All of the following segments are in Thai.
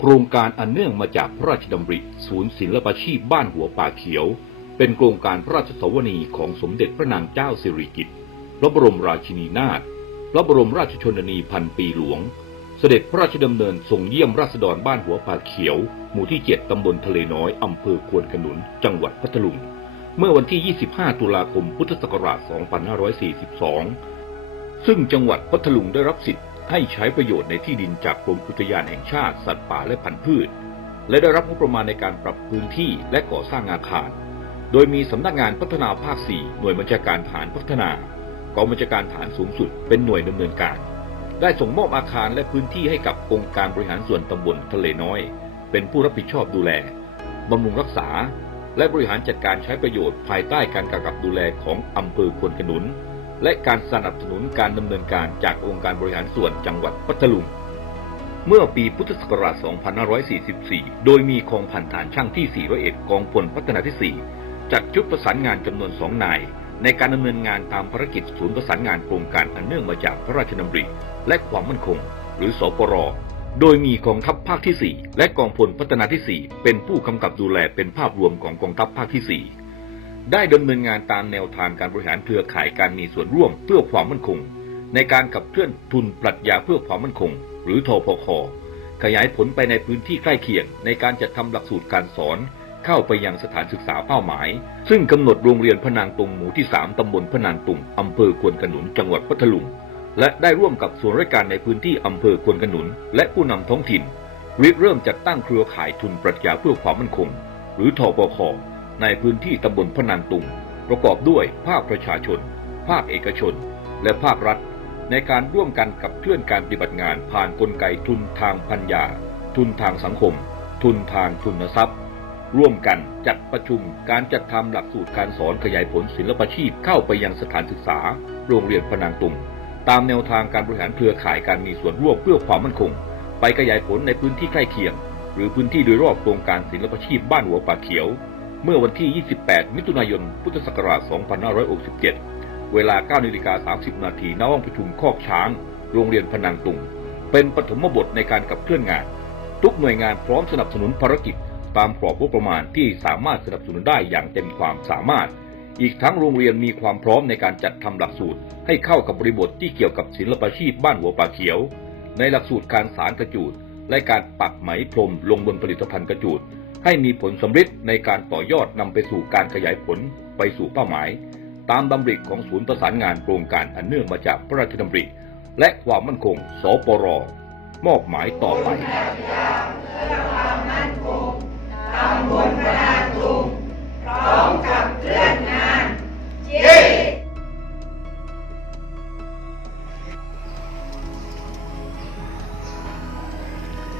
โครงการอันเนื่องมาจากพระราชดำริศูนย์ศิลปาชีพบ้านหัวป่าเขียว เป็นโครงการพระราชสวนีของสมเด็จพระนางเจ้าสิริกิติ์พระบรมราชินีนาถพระบรมราชชนนีพันปีหลวง เสด็จพระราชดำเนินทรงเยี่ยมราษฎรบ้านหัวป่าเขียว หมู่ที่ 7 ตำบลทะเลน้อย อำเภอควนขนุน จังหวัดพัทลุง เมื่อวันที่ 25 ตุลาคม พุทธศักราช 2542 ซึ่งจังหวัดพัทลุงได้รับสิทธิ ให้ใช้ประโยชน์ในที่ดินจากกรมอุทยานแห่งชาติ สัตว์ป่าและพันธุ์พืช และได้รับงบประมาณในการปรับพื้นที่และก่อสร้างอาคาร โดยมีสำนักงานพัฒนาภาค 4 หน่วยบัญชาการฐานพัฒนากองบัญชาการฐานสูงสุด เป็นหน่วยดำเนินการ ได้ส่งมอบอาคารและพื้นที่ให้กับองค์การบริหารส่วนตำบลทะเลน้อย เป็นผู้รับผิดชอบดูแลบำรุงรักษา และบริหารจัดการใช้ประโยชน์ภายใต้การกำกับดูแลของอำเภอควนขนุน และการสนับสนุนการดำเนินการจากองค์การบริหารส่วนจังหวัดพัทลุง เมื่อปีพุทธศักราช 2544 โดยมีกองพันฐานช่างที่ 401 กองพลพัฒนาที่ 4 จัดชุดประสานงานจำนวนสองนาย ในการดำเนินงานตามภารกิจศูนย์ประสานงานโครงการอันเนื่องมาจากพระราชดำริ และความมั่นคง หรือสปรโดยมีกองทัพภาคที่ 4 และกองพลพัฒนาที่ 4 เป็นผู้กำกับดูแลเป็นภาพรวมของกองทัพภาคที่ 4 ได้ดำเนินงานตามแนวทางการบริหารเครือข่ายการมีส่วนร่วมเพื่อความมั่นคง ในการขับเคลื่อนทุนปรัชญาเพื่อความมั่นคง หรือทพคขยายผลไปในพื้นที่ใกล้เคียง ในการจัดทำหลักสูตรการสอนเข้าไปยังสถานศึกษาเป้าหมาย ซึ่งกำหนดโรงเรียนพนางตุงหมู่ที่ 3 ตำบลพนางตุงอำเภอควนขนุนจังหวัดพัทลุง และได้ร่วมกับส่วนราชการในพื้นที่อำเภอควนขนุน และผู้นำท้องถิ่นริเริ่มจัดตั้งเครือข่ายทุนปรัชญาเพื่อความมั่นคง หรือทปค ในพื้นที่ตำบลพนางตุง ประกอบด้วยภาคประชาชน ภาคเอกชน และภาครัฐ ในการร่วมกันกับเคลื่อนการปฏิบัติงานผ่านนกลไกทุนทางปัญญา ทุนทางสังคม ทุนทางทุนทรัพย์ ร่วมกันจัดประชุมการจัดทำหลักสูตรการสอนขยายผลศิลปาชีพเข้าไปยังสถานศึกษา โรงเรียนพนางตุง ตามแนวทางการบริหารเครือข่ายการมีส่วนร่วมเพื่อความมั่นคง ไปขยายผลในพื้นที่ใกล้เคียง หรือพื้นที่โดยรอบโครงการศิลปาชีพบ้านหัวป่าเขียว เมื่อวันที่ 28 มิถุนายน พุทธศักราช 2567 เวลา 9นาฬิกา30 นาทีณห้องประชุมคอกช้าง โรงเรียนพนังตุง เป็นปฐมบทในการขับเคลื่อนงาน ทุกหน่วยงานพร้อมสนับสนุนภารกิจ ตามกรอบงบประมาณที่สามารถสนับสนุนได้อย่างเต็มความสามารถ อีกทั้งโรงเรียนมีความพร้อมในการจัดทำหลักสูตร ให้เข้ากับบริบทที่เกี่ยวกับศิลปาชีพบ้านหัวป่าเขียว ในหลักสูตรการสารกระจูดและการปักไหมพรมลงบนผลิตภัณฑ์กระจูด ให้มีผลสำเร็จในการต่อยอดนำไปสู่การขยายผลไปสู่เป้าหมาย ตามดำริของศูนย์ประสานงานโครงการอันเนื่องมาจากพระราชดำริ และความมั่นคง สปร มอบหมายต่อไป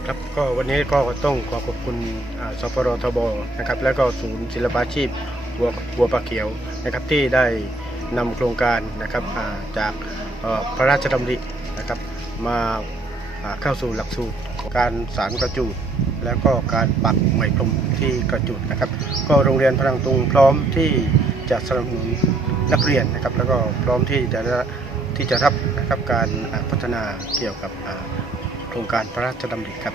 ครับก็วันนี้ก็ต้องขอขอบคุณสปรทบนะครับแล้วก็ศูนย์ศิลปาชีพบัวบัวปลาเขียวนะครับที่ได้นำโครงการนะครับจากพระราชดำรินะครับมาเข้าสู่หลักสูตรการสารกระจูดแล้วก็การปักไหมพรมที่กระจูดนะครับ ก็โรงเรียนพลังตุงพร้อมที่จะสนับสนุนนักเรียนนะครับ แล้วก็พร้อมที่จะที่จะรับนะครับการพัฒนาเกี่ยวกับ โครงการพระราชดำริครับ